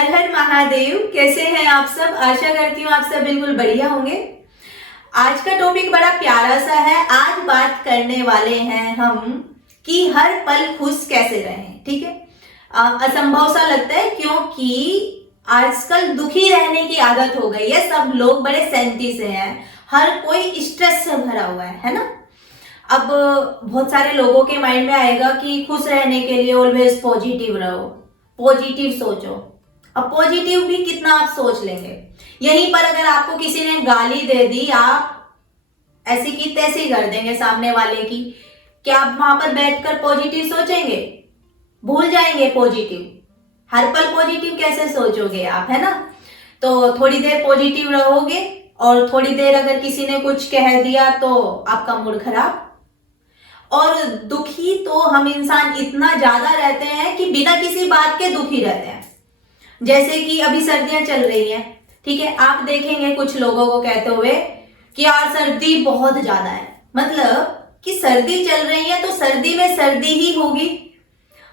हर हर महादेव। कैसे हैं आप सब? आशा करती हूँ आप सब बिल्कुल बढ़िया होंगे। आज का टॉपिक बड़ा प्यारा सा है। आज बात करने वाले हैं हम कि हर पल खुश कैसे रहें। ठीक है, असंभव सा लगता है क्योंकि आजकल दुखी रहने की आदत हो गई है। सब लोग बड़े सैंती से हैं, हर कोई स्ट्रेस से भरा हुआ है ना। अब बहुत सारे लोगों के माइंड में आएगा कि खुश रहने के लिए ऑलवेज पॉजिटिव रहो, पॉजिटिव सोचो। अब पॉजिटिव भी कितना आप सोच लेंगे। यहीं पर अगर आपको किसी ने गाली दे दी, आप ऐसी की तैसी कर देंगे सामने वाले की। क्या आप वहां पर बैठकर पॉजिटिव सोचेंगे? भूल जाएंगे पॉजिटिव। हर पल पॉजिटिव कैसे सोचोगे आप, है ना। तो थोड़ी देर पॉजिटिव रहोगे और थोड़ी देर अगर किसी ने कुछ कह दिया तो आपका मूड खराब। और दुखी तो हम इंसान इतना ज्यादा रहते हैं कि बिना किसी बात के दुखी रहते हैं। जैसे कि अभी सर्दियां चल रही हैं, ठीक है, आप देखेंगे कुछ लोगों को कहते हुए कि यार सर्दी बहुत ज्यादा है। मतलब कि सर्दी चल रही है तो सर्दी में सर्दी ही होगी।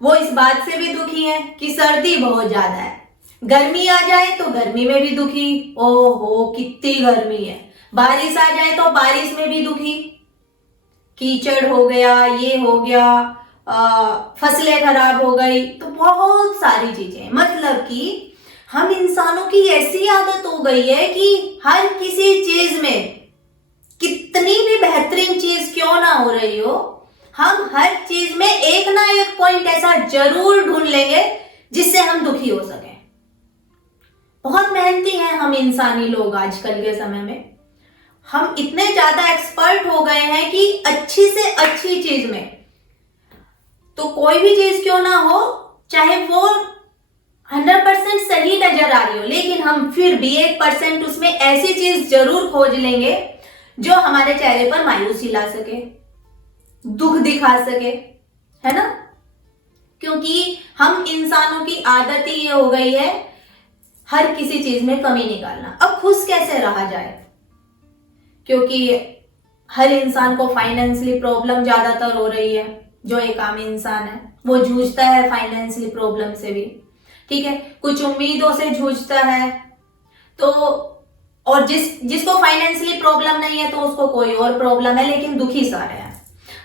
वो इस बात से भी दुखी है कि सर्दी बहुत ज्यादा है। गर्मी आ जाए तो गर्मी में भी दुखी, ओहो कितनी गर्मी है। बारिश आ जाए तो बारिश में भी दुखी, कीचड़ हो गया, ये हो गया, फसलें खराब हो गई, तो बहुत सारी चीजें। मतलब कि हम इंसानों की ऐसी आदत हो गई है कि हर किसी चीज में, कितनी भी बेहतरीन चीज क्यों ना हो रही हो, हम हर चीज में एक ना एक पॉइंट ऐसा जरूर ढूंढ लेंगे जिससे हम दुखी हो सके। बहुत मेहनती हैं हम इंसानी लोग आजकल के समय में। हम इतने ज्यादा एक्सपर्ट हो गए हैं कि अच्छी से अच्छी चीज में, तो कोई भी चीज क्यों ना हो, चाहे वो 100% सही नजर आ रही हो, लेकिन हम फिर भी 1% उसमें ऐसी चीज जरूर खोज लेंगे जो हमारे चेहरे पर मायूसी ला सके, दुख दिखा सके, है ना। क्योंकि हम इंसानों की आदत ही ये हो गई है हर किसी चीज में कमी निकालना। अब खुश कैसे रहा जाए? क्योंकि हर इंसान को फाइनेंशियली प्रॉब्लम ज्यादातर हो रही है। जो एक आम इंसान है वो जूझता है फाइनेंशियली प्रॉब्लम से भी, ठीक है, कुछ उम्मीदों से जूझता है। तो और जिसको फाइनेंशियली प्रॉब्लम नहीं है तो उसको कोई और प्रॉब्लम है, लेकिन दुखी सारे हैं।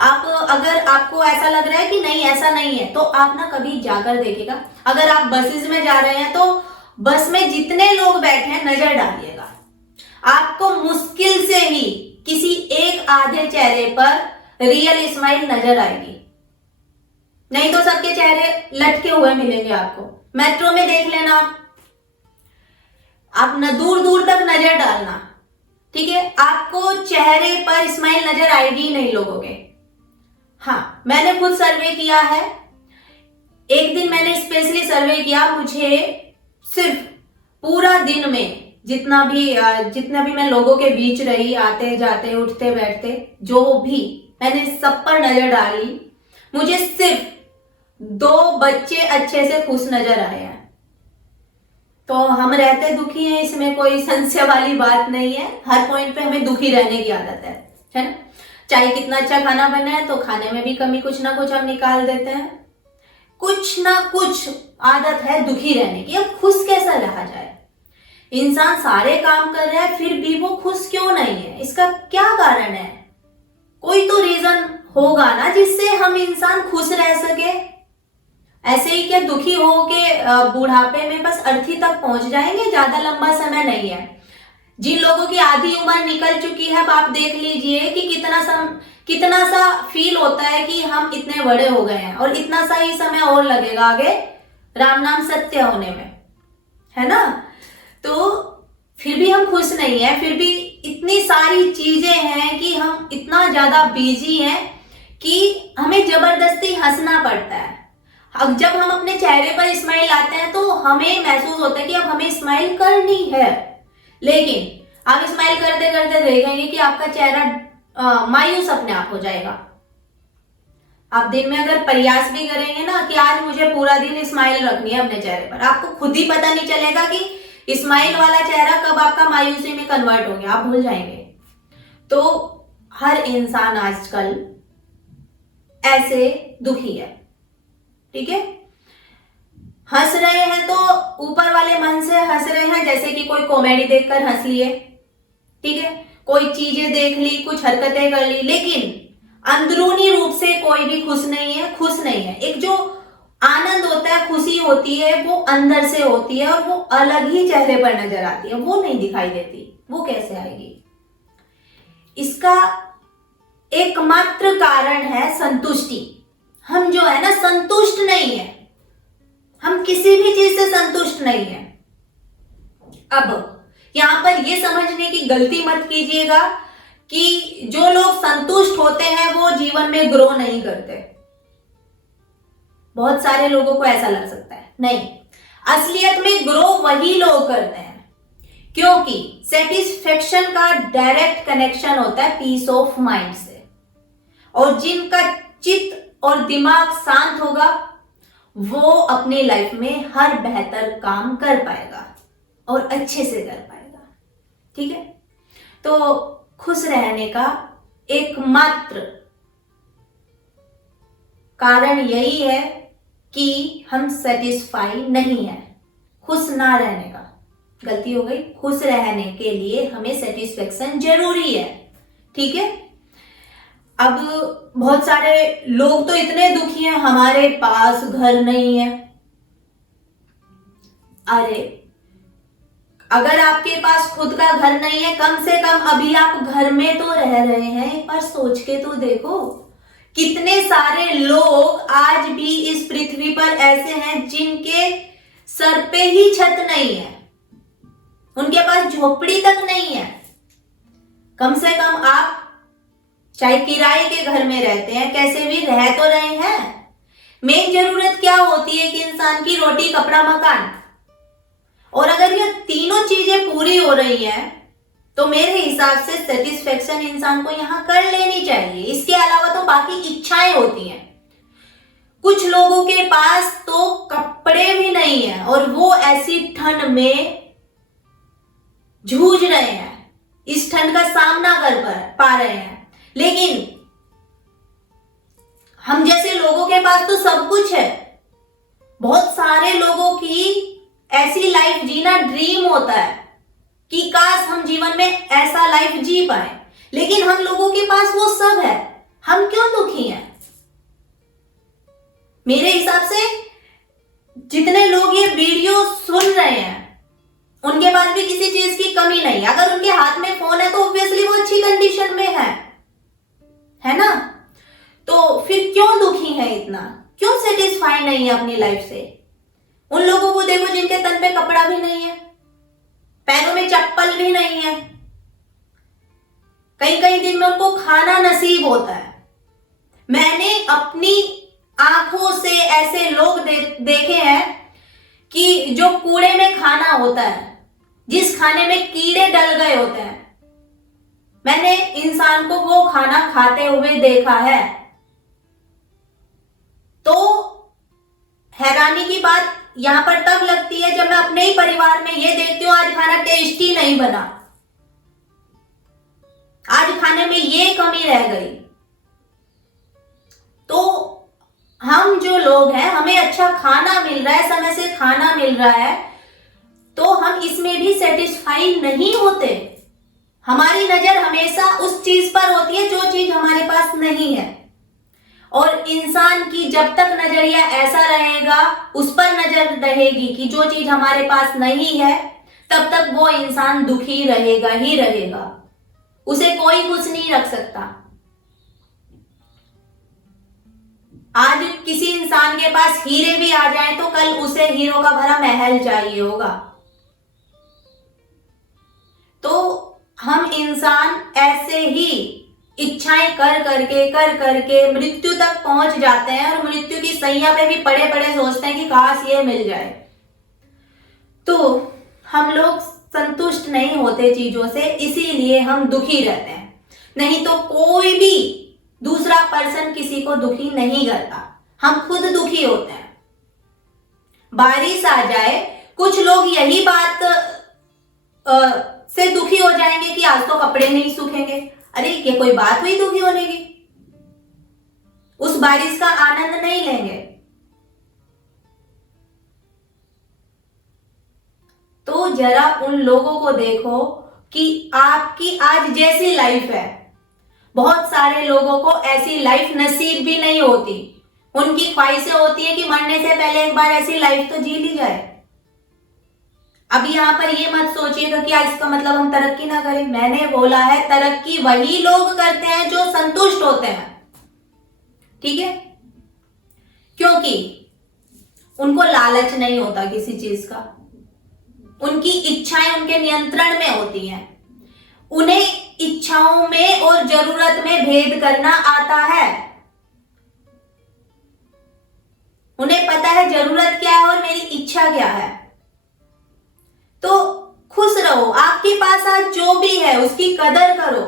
आप अगर आपको ऐसा लग रहा है कि नहीं ऐसा नहीं है, तो आप ना कभी जाकर देखिएगा। अगर आप बसेस में जा रहे हैं तो बस में जितने लोग बैठे हैं नजर डालिएगा, आपको मुश्किल से ही किसी एक आधे चेहरे पर रियल स्माइल नजर आएगी, नहीं तो सबके चेहरे लटके हुए मिलेंगे आपको। मेट्रो में देख लेना, आप न दूर दूर तक नजर डालना, ठीक है, आपको चेहरे पर स्माइल नजर आएगी नहीं लोगों के। हाँ, मैंने खुद सर्वे किया है। एक दिन मैंने स्पेशली सर्वे किया, मुझे सिर्फ पूरा दिन में जितना भी मैं लोगों के बीच रही, आते जाते उठते बैठते जो भी, मैंने सब पर नजर डाली, मुझे सिर्फ 2 बच्चे अच्छे से खुश नजर आए हैं। तो हम रहते दुखी हैं, इसमें कोई संशय वाली बात नहीं है। हर पॉइंट पे हमें दुखी रहने की आदत है ना। चाहे कितना अच्छा खाना बने है तो खाने में भी कमी कुछ ना कुछ हम निकाल देते हैं। कुछ ना कुछ आदत है दुखी रहने की। अब खुश कैसा रहा जाए? इंसान सारे काम कर रहा है फिर भी वो खुश क्यों नहीं है? इसका क्या कारण है? कोई तो रीजन होगा ना जिससे हम इंसान खुश रह सके। ऐसे ही क्या दुखी हो के बुढ़ापे में बस अर्थी तक पहुंच जाएंगे? ज्यादा लंबा समय नहीं है। जिन लोगों की आधी उम्र निकल चुकी है, अब आप देख लीजिए कि कितना सा फील होता है कि हम इतने बड़े हो गए हैं और इतना सा ही समय और लगेगा आगे राम नाम सत्य होने में, है ना। तो फिर भी हम खुश नहीं है, फिर भी इतनी सारी चीजें हैं कि हम इतना ज्यादा बिजी हैं कि हमें जबरदस्ती हंसना पड़ता है। अब जब हम अपने चेहरे पर स्माइल आते हैं तो हमें महसूस होता है कि अब हमें स्माइल करनी है, लेकिन आप स्माइल करते करते देखेंगे कि आपका चेहरा मायूस अपने आप हो जाएगा। आप दिन में अगर प्रयास भी करेंगे ना कि आज मुझे पूरा दिन स्माइल रखनी है अपने चेहरे पर, आपको खुद ही पता नहीं चलेगा कि स्माइल वाला चेहरा कब आपका मायूसी में कन्वर्ट हो गया, आप भूल जाएंगे। तो हर इंसान आजकल ऐसे दुखी है, ठीक है। हंस रहे हैं तो ऊपर वाले मन से हंस रहे हैं, जैसे कि कोई कॉमेडी देखकर हंस लिए, ठीक है, कोई चीजें देख ली, कुछ हरकतें कर ली, लेकिन अंदरूनी रूप से कोई भी खुश नहीं है, खुश नहीं है। एक जो आनंद होता है, खुशी होती है, वो अंदर से होती है और वो अलग ही चेहरे पर नजर आती है, वो नहीं दिखाई देती। वो कैसे आएगी? इसका एकमात्र कारण है संतुष्टि। हम जो है ना, संतुष्ट नहीं है, हम किसी भी चीज से संतुष्ट नहीं है। अब यहां पर ये समझने की गलती मत कीजिएगा कि जो लोग संतुष्ट होते हैं वो जीवन में ग्रो नहीं करते। बहुत सारे लोगों को ऐसा लग सकता है, नहीं, असलियत में ग्रो वही लोग करते हैं, क्योंकि सेटिस्फेक्शन का डायरेक्ट कनेक्शन होता है पीस ऑफ माइंड से। और जिनका चित्त और दिमाग शांत होगा वो अपनी लाइफ में हर बेहतर काम कर पाएगा और अच्छे से कर पाएगा, ठीक है। तो खुश रहने का एकमात्र कारण यही है कि हम सेटिस्फाई नहीं है। खुश ना रहने का, गलती हो गई, खुश रहने के लिए हमें सेटिस्फेक्शन जरूरी है, ठीक है। अब बहुत सारे लोग तो इतने दुखी हैं, हमारे पास घर नहीं है। अरे अगर आपके पास खुद का घर नहीं है, कम से कम अभी आप घर में तो रह रहे हैं, एक बार सोच के तो देखो। कितने सारे लोग आज भी इस पृथ्वी पर ऐसे हैं जिनके सर पे ही छत नहीं है, उनके पास झोपड़ी तक नहीं है। कम से कम आप चाहे किराए के घर में रहते हैं, कैसे भी रह तो रहे हैं। मेन जरूरत क्या होती है कि इंसान की रोटी, कपड़ा, मकान। और अगर ये तीनों चीजें पूरी हो रही हैं तो मेरे हिसाब से सेटिस्फेक्शन इंसान को यहां कर लेनी चाहिए। इसके अलावा तो बाकी इच्छाएं होती हैं। कुछ लोगों के पास तो कपड़े भी नहीं है और वो ऐसी ठंड में जूझ रहे हैं, इस ठंड का सामना कर पा रहे हैं। लेकिन हम जैसे लोगों के पास तो सब कुछ है। बहुत सारे लोगों की ऐसी लाइफ जीना ड्रीम होता है कि काश हम जीवन में ऐसा लाइफ जी पाए, लेकिन हम लोगों के पास वो सब है, हम क्यों दुखी हैं? मेरे हिसाब से जितने लोग ये वीडियो सुन रहे हैं उनके पास भी किसी चीज की कमी नहीं है। अगर उनके हाथ में फोन है तो ऑब्वियसली वो अच्छी कंडीशन में है ना? तो फिर क्यों दुखी है इतना? क्यों सेटिस्फाई नहीं है अपनी लाइफ से? उन लोगों को देखो जिनके तन पे कपड़ा भी नहीं है, पैरों में चप्पल भी नहीं है, कई कई दिन में उनको खाना नसीब होता है। मैंने अपनी आंखों से ऐसे लोग देखे हैं कि जो कूड़े में खाना होता है, जिस खाने में कीड़े डल गए होते हैं, मैंने इंसान को वो खाना खाते हुए देखा है। तो हैरानी की बात यहां पर तब लगती है जब मैं अपने ही परिवार में ये देखती हूँ आज खाना टेस्टी नहीं बना, आज खाने में ये कमी रह गई। तो हम जो लोग हैं, हमें अच्छा खाना मिल रहा है, समय से खाना मिल रहा है, तो हम इसमें भी सेटिस्फाई नहीं होते। हमारी नजर हमेशा उस चीज पर होती है जो चीज हमारे पास नहीं है। और इंसान की जब तक नजरिया ऐसा रहेगा, उस पर नजर रहेगी कि जो चीज हमारे पास नहीं है, तब तक वो इंसान दुखी रहेगा ही रहेगा। उसे कोई कुछ नहीं रख सकता। आज किसी इंसान के पास हीरे भी आ जाए तो कल उसे हीरो का भरा महल चाहिए होगा। तो हम इंसान ऐसे ही इच्छाएं कर करके मृत्यु तक पहुंच जाते हैं और मृत्यु की सैया पे भी पड़े पड़े सोचते हैं कि काश ये मिल जाए। तो हम लोग संतुष्ट नहीं होते चीजों से, इसीलिए हम दुखी रहते हैं। नहीं तो कोई भी दूसरा पर्सन किसी को दुखी नहीं करता, हम खुद दुखी होते हैं। बारिश आ जाए, कुछ लोग यही बात से दुखी हो जाएंगे कि आज तो कपड़े नहीं सूखेंगे। अरे ये कोई बात हुई दुखी होने की? उस बारिश का आनंद नहीं लेंगे। तो जरा उन लोगों को देखो कि आपकी आज जैसी लाइफ है, बहुत सारे लोगों को ऐसी लाइफ नसीब भी नहीं होती। उनकी ख्वाहिशें होती है कि मरने से पहले एक बार ऐसी लाइफ तो जी ली जाए। अब यहाँ पर ये मत सोचिएगा कि इसका मतलब हम तरक्की ना करें। मैंने बोला है तरक्की वही लोग करते हैं जो संतुष्ट होते हैं, ठीक है, क्योंकि उनको लालच नहीं होता किसी चीज का, उनकी इच्छाएं उनके नियंत्रण में होती हैं, उन्हें इच्छाओं में और जरूरत में भेद करना आता है, उन्हें पता है जरूरत क्या है और मेरी इच्छा क्या है। तो खुश रहो, आपके पास आज जो भी है उसकी कदर करो,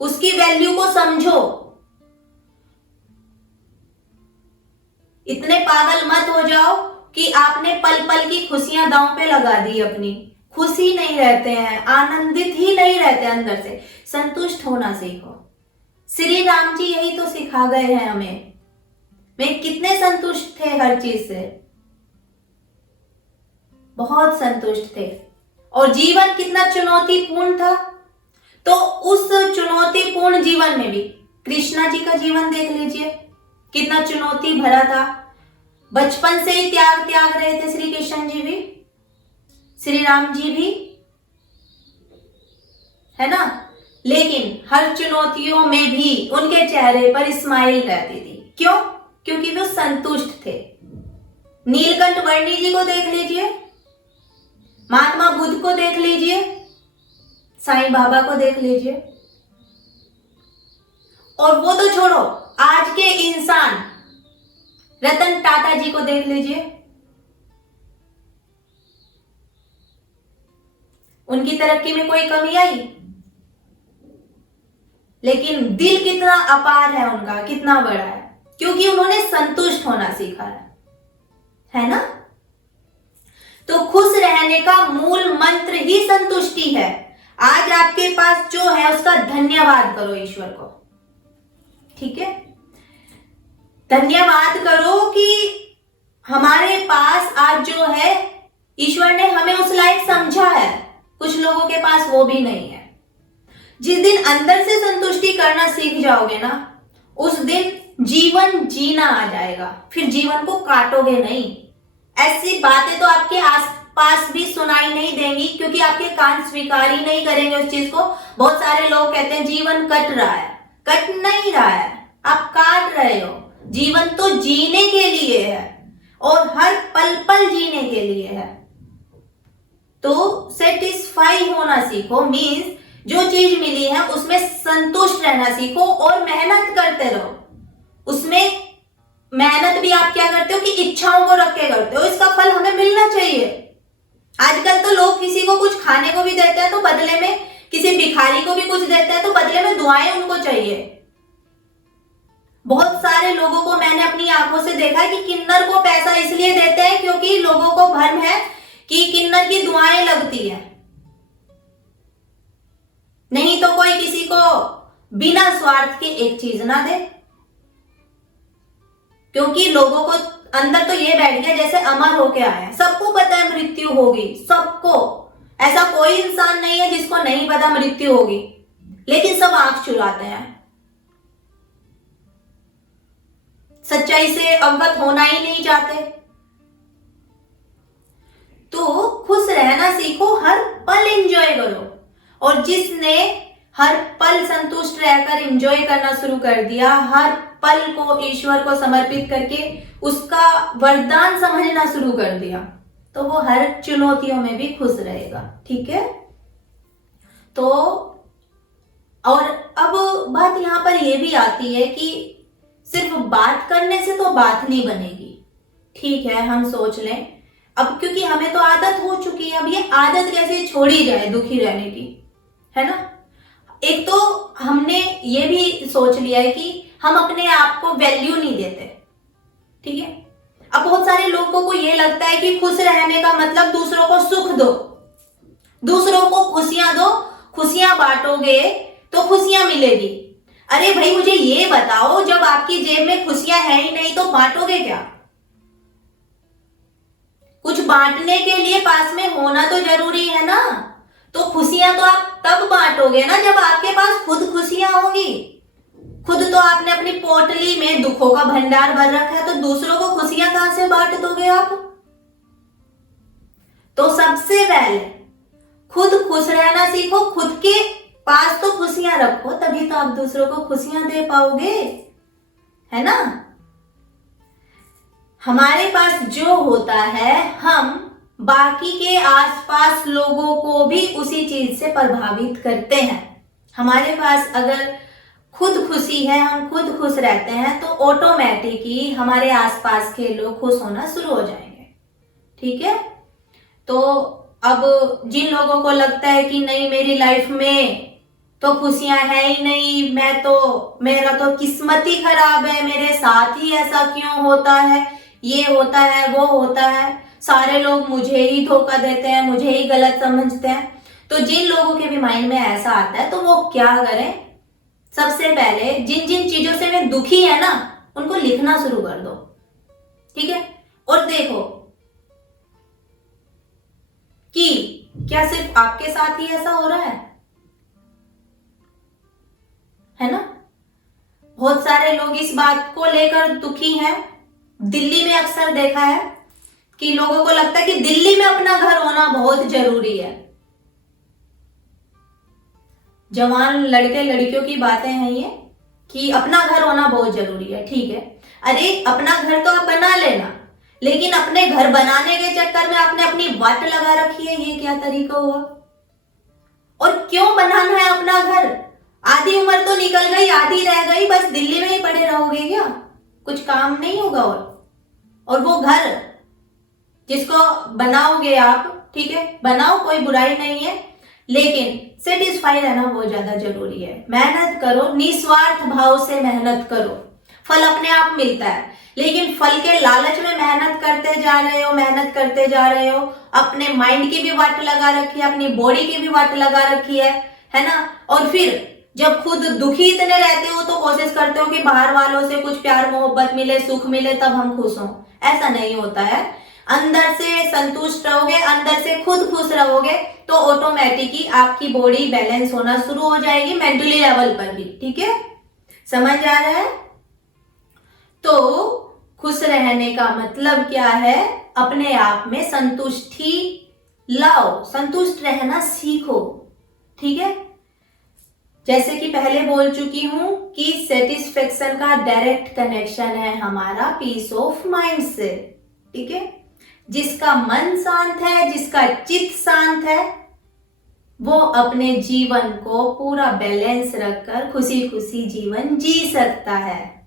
उसकी वैल्यू को समझो। इतने पागल मत हो जाओ कि आपने पल पल की खुशियां दांव पे लगा दी अपनी। खुशी नहीं रहते हैं, आनंदित ही नहीं रहते अंदर से। संतुष्ट होना सीखो। श्री राम जी यही तो सिखा गए हैं हमें। वे कितने संतुष्ट थे हर चीज से, बहुत संतुष्ट थे। और जीवन कितना चुनौतीपूर्ण था, तो उस चुनौतीपूर्ण जीवन में भी कृष्णा जी का जीवन देख लीजिए, कितना चुनौती भरा था। बचपन से ही त्याग रहे थे श्री कृष्ण जी भी, श्री राम जी भी, है ना। लेकिन हर चुनौतियों में भी उनके चेहरे पर स्माइल रहती थी। क्यों? क्योंकि वो संतुष्ट थे। नीलकंठ वर्णी जी को देख लीजिए, महात्मा बुद्ध को देख लीजिए, साईं बाबा को देख लीजिए, और वो तो छोड़ो, आज के इंसान रतन टाटा जी को देख लीजिए। उनकी तरक्की में कोई कमी आई? लेकिन दिल कितना अपार है उनका, कितना बड़ा है, क्योंकि उन्होंने संतुष्ट होना सीखा है ना। तो खुश रहने का मूल मंत्र ही संतुष्टि है। आज आपके पास जो है उसका धन्यवाद करो ईश्वर को, ठीक है। धन्यवाद करो कि हमारे पास आज जो है ईश्वर ने हमें उस लायक समझा है। कुछ लोगों के पास वो भी नहीं है। जिस दिन अंदर से संतुष्टि करना सीख जाओगे ना, उस दिन जीवन जीना आ जाएगा, फिर जीवन को काटोगे नहीं। ऐसी बातें तो आपके आसपास भी सुनाई नहीं देंगी, क्योंकि आपके कान स्वीकार ही नहीं करेंगे उस चीज को। बहुत सारे लोग कहते हैं जीवन कट रहा है, कट नहीं रहा है, आप काट रहे हो। जीवन तो जीने के लिए है, और हर पल पल जीने के लिए है। तो सेटिस्फाई होना सीखो, मीन्स जो चीज मिली है उसमें संतुष्ट रहना सीखो और मेहनत करते रहो। उसमें मेहनत भी आप क्या करते हो कि इच्छाओं को रख के करते हो, इसका फल हमें मिलना चाहिए। आजकल तो लोग किसी को कुछ खाने को भी देते हैं तो बदले में, किसी भिखारी को भी कुछ देते हैं तो बदले में दुआएं उनको चाहिए। बहुत सारे लोगों को मैंने अपनी आंखों से देखा है कि किन्नर को पैसा इसलिए देते हैं क्योंकि लोगों को भ्रम है कि किन्नर की दुआएं लगती है। नहीं तो कोई किसी को बिना स्वार्थ के एक चीज ना दे, क्योंकि लोगों को अंदर तो ये बैठ गया जैसे अमर होके आए हैं। सबको पता है मृत्यु होगी, सबको। ऐसा कोई इंसान नहीं है जिसको नहीं पता मृत्यु होगी, लेकिन सब आंख चुराते हैं, सच्चाई से अवगत होना ही नहीं चाहते। तो खुश रहना सीखो, हर पल एंजॉय करो। और जिसने हर पल संतुष्ट रहकर एंजॉय करना शुरू कर दिया, हर पल को ईश्वर को समर्पित करके उसका वरदान समझना शुरू कर दिया, तो वो हर चुनौतियों में भी खुश रहेगा, ठीक है। तो और अब बात यहां पर यह भी आती है कि सिर्फ बात करने से तो बात नहीं बनेगी, ठीक है। हम सोच लें अब, क्योंकि हमें तो आदत हो चुकी है, अब ये आदत कैसे छोड़ी जाए दुखी रहने की, है ना। एक तो हमने ये भी सोच लिया है कि हम अपने आप को वैल्यू नहीं देते, ठीक है। अब बहुत सारे लोगों को ये लगता है कि खुश रहने का मतलब दूसरों को सुख दो, दूसरों को खुशियां दो, खुशियां बांटोगे तो खुशियां मिलेगी। अरे भाई मुझे ये बताओ, जब आपकी जेब में खुशियां है ही नहीं तो बांटोगे क्या? कुछ बांटने के लिए पास में होना तो जरूरी है ना। तो खुशियां तो आप तब बांटोगे ना जब आपके पास खुद खुशियां होगी। खुद तो आपने अपनी पोटली में दुखों का भंडार भर रखा है, तो दूसरों को खुशियां कहां से बांट दोगे आप। तो सबसे पहले खुद खुश रहना सीखो, खुद के पास तो खुशियां रखो, तभी तो आप दूसरों को खुशियां दे पाओगे, है ना। हमारे पास जो होता है हम बाकी के आसपास लोगों को भी उसी चीज से प्रभावित करते हैं। हमारे पास अगर खुद खुशी है, हम खुद खुश रहते हैं, तो ऑटोमेटिक ही हमारे आसपास के लोग खुश होना शुरू हो जाएंगे। ठीक है। तो अब जिन लोगों को लगता है कि नहीं मेरी लाइफ में तो खुशियां है ही नहीं, मेरा तो किस्मत ही खराब है, मेरे साथ ही ऐसा क्यों होता है, ये होता है वो होता है, सारे लोग मुझे ही धोखा देते हैं, मुझे ही गलत समझते हैं। तो जिन लोगों के भी माइंड में ऐसा आता है तो वो क्या करें, सबसे पहले जिन जिन चीजों से वे दुखी है ना उनको लिखना शुरू कर दो। ठीक है। और देखो कि क्या सिर्फ आपके साथ ही ऐसा हो रहा है ना। बहुत सारे लोग इस बात को लेकर दुखी हैं। दिल्ली में अक्सर देखा है कि लोगों को लगता है कि दिल्ली में अपना घर होना बहुत जरूरी है। जवान लड़के लड़कियों की बातें हैं ये कि अपना घर होना बहुत जरूरी है। ठीक है, अरे अपना घर तो आप बना लेना, लेकिन अपने घर बनाने के चक्कर में आपने अपनी वाट लगा रखी है, ये क्या तरीका हुआ। और क्यों बनाना है अपना घर, आधी उम्र तो निकल गई, आधी रह गई, बस दिल्ली में ही पड़े रहोगे क्या, कुछ काम नहीं होगा। और वो घर जिसको बनाओगे आप, ठीक है बनाओ, कोई बुराई नहीं है, लेकिन सेटिस्फाई रहना बहुत ज्यादा जरूरी है। मेहनत करो, निस्वार्थ भाव से मेहनत करो, फल अपने आप मिलता है। लेकिन फल के लालच में मेहनत करते जा रहे हो, अपने माइंड की भी वाट लगा रखी है, अपनी बॉडी की भी वाट लगा रखी है ना। और फिर जब खुद दुखी इतने रहते हो तो कोशिश करते हो कि बाहर वालों से कुछ प्यार मोहब्बत मिले, सुख मिले, तब हम खुश हों। ऐसा नहीं होता है। अंदर से संतुष्ट रहोगे, अंदर से खुद खुश रहोगे, तो ऑटोमेटिकली आपकी बॉडी बैलेंस होना शुरू हो जाएगी, मेंटली लेवल पर भी। ठीक है, समझ आ रहा है। तो खुश रहने का मतलब क्या है, अपने आप में संतुष्टि लाओ, संतुष्ट रहना सीखो। ठीक है, जैसे कि पहले बोल चुकी हूं कि सेटिस्फेक्शन का डायरेक्ट कनेक्शन है हमारा पीस ऑफ माइंड से। ठीक है, जिसका मन शांत है, जिसका चित्त शांत है, वो अपने जीवन को पूरा बैलेंस रखकर खुशी खुशी जीवन जी सकता है।